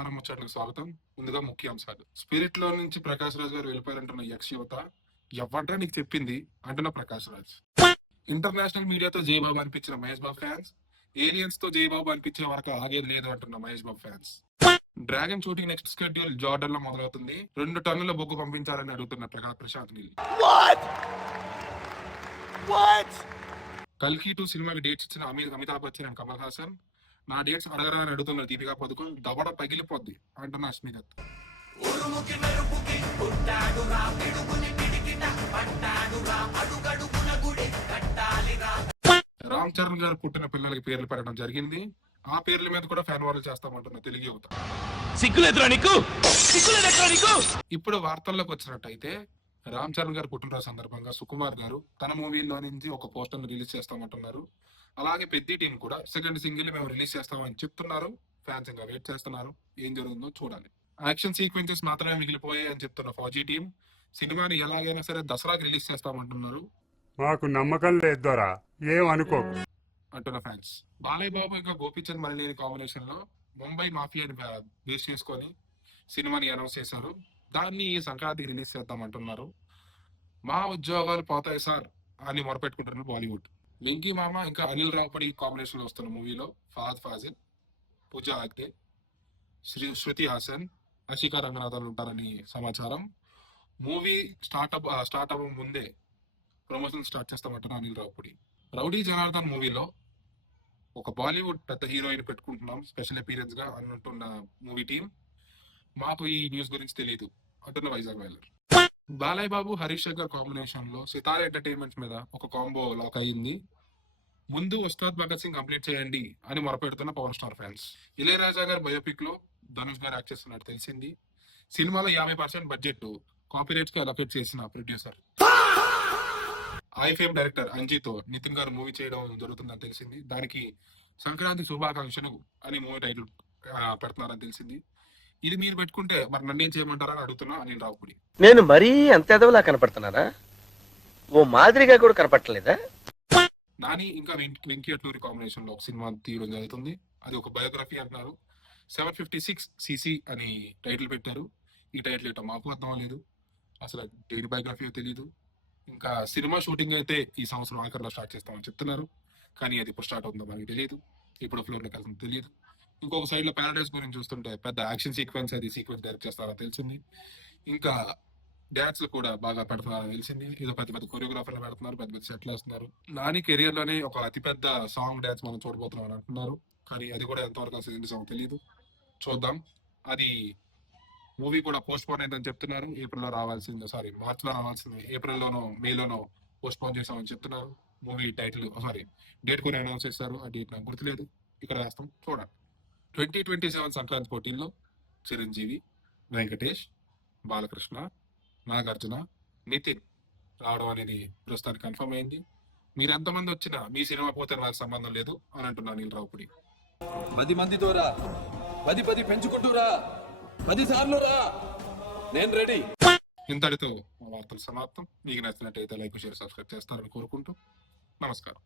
కారం ముచ్చట్లకు స్వాగతం. ముందుగా ముఖ్యాంశాలు. స్పిరిట్ లో నుంచి ప్రకాష్ రాజ్ గారు వెళ్ళిపోయారంటున్న యక్ష యువత. ఎవ్వడ్రా నీకు చెప్పింది అంటున్న ప్రకాష్ రాజ్. ఇంటర్నేషనల్ మీడియాతో జయబాబు అనిపించిన మహేష్ బాబు ఫ్యాన్స్, ఏలియన్స్ తో జయబాబు అనిపించే వరకు ఆగేది లేదు అంటున్న Mahesh Babu fans. Dragon shooting next schedule Jordan లో మొదలవుతుంది. 2 టన్నుల బొగ్గు పంపించాలని అడుగుతున్న ప్రశాంత్ నీల్. కల్కి 2 సినిమాకి డేట్స్ ఇచ్చిన అమితాబ్ బచ్చన్ అండ్ కమల్ హాసన్. నా డేట్స్ అడగరా అని అడుగుతున్న దీపికా పదుకొన్. దవడ పగిలిపోద్ది అంటున్న అశ్మి దత్. రామ్ చరణ్ గారు పుట్టిన పిల్లలకి పేర్లు పెట్టడం జరిగింది. ఆ పేర్ల మీద కూడా ఫ్యాన్ వార్లు చేస్తామంటున్న తెలుగు యువత. ఇప్పుడు వార్తల్లోకి వచ్చినట్టయితే రామ్ చరణ్ గారు పుట్టినరోజు సందర్భంగా సుకుమార్ గారు తన మూవీలో నుంచి ఒక పోస్టర్ రిలీజ్ చేస్తామంటున్నారు. అలాగే పెద్ద టీం కూడా సెకండ్ సింగిల్ మేము రిలీజ్ చేస్తామని చెప్తున్నారు. ఫ్యాన్స్ ఇంకా వెయిట్ చేస్తున్నారు. ఏం జరుగుతుందో చూడాలి. యాక్షన్ సీక్వెన్సెస్ మాత్రమే మిగిలిపోయాయి అని చెప్తున్న ఫౌజీ టీం సినిమాని ఎలాగైనా సరే దసరాకి రిలీజ్ చేస్తామంటున్నారు. మాకు నమ్మకం లేదోరా, ఏమనుకో అంటున్న ఫ్యాన్స్. బాలయ్య బాబు ఇంకా గోపీచంద్ మలినేని కాంబినేషన్ లో ముంబై మాఫియాని బేస్ చేసుకొని సినిమాని అనౌన్స్ చేశారు. దాన్ని ఈ సంక్రాంతికి రిలీజ్ చేద్దామంటున్నారు. మా ఉద్యోగాలు పోతాయి సార్ అని మొరపెట్టుకుంటున్నారు బాలీవుడ్. వెంకీ మామ ఇంకా అనిల్ రావుపడి కాంబినేషన్ లో వస్తున్న మూవీలో ఫహద్ ఫాజిల్, పూజా ఆగ్దే, శృతి హాసన్, అషికా రంగనాథన్ ఉంటారని సమాచారం. మూవీ స్టార్ట్ అవ్వ ముందే ప్రమోషన్ స్టార్ట్ చేస్తామంటారు అనిల్ రావుపడి. రౌడీ జనార్దన్ మూవీలో ఒక బాలీవుడ్ పెద్ద హీరోయిన్ పెట్టుకుంటున్నాం స్పెషల్ అపీరెన్స్ గా అంటున్న మూవీ టీం. మాకు ఈ న్యూస్ గురించి తెలియదు అంటున్న వైజాగ్ వైలర్. బాలయ్య బాబు హరీష్ శంకర్ కాంబినేషన్ లో సితారా ఎంటర్టైన్మెంట్స్ మీద ఒక కాంబో లాక్ అయ్యింది. ముందు ఉస్తాద్ భగత్ సింగ్ కంప్లీట్ చేయండి అని మొరపెడుతున్న పవర్ స్టార్ ఫ్యాన్స్. ఇళయరాజా గారి బయోపిక్ లో ధనుష్ గారు యాక్ట్ చేస్తున్నట్టు తెలిసింది. సినిమాలో 50% బడ్జెట్ కాపీరైట్స్ కి అలొకేట్ చేసిన ప్రొడ్యూసర్ ఐఫేమ్ డైరెక్టర్ అంజీతో నితిన్ గారు మూవీ చేయడం జరుగుతుందని తెలిసింది. దానికి సంక్రాంతి శుభాకాంక్షలు అని మూవీ టైటిల్ పెడుతున్నారని తెలిసింది. ఇది మీరు పెట్టుకుంటే మరి నన్నేం చేయమంటారని అడుగుతున్నా అనిల్ రావుపూడి. నేను మరీ అంత ఎదవలా కనపడుతున్నారా? ఓ మాదిరిగా కూడా కనపడలేదా? నాని ఇంకా వెంకీ అట్లూరి కాంబినేషన్ లో ఒక సినిమా తీయడం జరుగుతుంది. అది ఒక బయోగ్రఫీ అంటున్నారు. 756 cc అని టైటిల్ పెట్టారు. ఈ టైటిల్ ఏంటో మాకు అర్థం అవ్వలేదు. అసలు దేని బయోగ్రఫీ తెలియదు. ఇంకా సినిమా షూటింగ్ అయితే ఈ సంవత్సరం ఆఖరిలో స్టార్ట్ చేస్తామని చెప్తున్నారు. కానీ అది ఇప్పుడు స్టార్ట్ అవుతుందో మనకి తెలియదు. ఇప్పుడు ఫ్లోర్ లోకి వెళ్తుందో తెలియదు. ఇంకొక సైడ్ లో పారాడైస్ గురించి చూస్తుంటే పెద్ద యాక్షన్ సీక్వెన్స్ డైరెక్ట్ చేస్తారో తెలిసింది. ఇంకా డాన్స్ కూడా బాగా పెడుతున్నారని తెలిసింది. ఏదో పెద్ద పెద్ద కొరియోగ్రాఫర్లు పెడుతున్నారు, పెద్ద పెద్ద సెట్లు వేస్తున్నారు. నాని కెరియర్ లోనే ఒక అతిపెద్ద సాంగ్ డాన్స్ మనం చూడబోతున్నాం అని అంటున్నారు. కానీ అది కూడా ఎంతవరకు అసలు తెలియదు. చూద్దాం. అది మూవీ కూడా పోస్ట్ పోన్ అయిందని చెప్తున్నారు. మార్చ్ లో రావాల్సింది ఏప్రిల్లోనో మేలోనో పోస్ట్ పోన్ చేస్తామని చెప్తున్నారు. మూవీ టైటిల్ డేట్ కూడా అనౌన్స్ చేస్తారు. ఆ డేట్ నాకు గుర్తులేదు. ఇక్కడ రాస్తాం, చూడండి. 2027 సంక్రాంతి పోటీల్లో చిరంజీవి, వెంకటేష్, బాలకృష్ణ, నాగార్జున, నితిన్ రావడం అనేది ప్రస్తుతానికి కన్ఫర్మ్ అయింది. మీరు ఎంతమంది వచ్చినా మీ సినిమా పోతే నాకు సంబంధం లేదు అని అంటున్నా అనిల్ రావుపూడి. 10 మందితో రా, 10 పెంచుకుంటూరా, 10 సార్లు రా, నేను రెడీ. ఇంతటితో మా వార్తలు సమాప్తం. మీకు నచ్చినట్టయితే లైక్, షేర్, సబ్స్క్రైబ్ చేస్తారని కోరుకుంటూ నమస్కారం.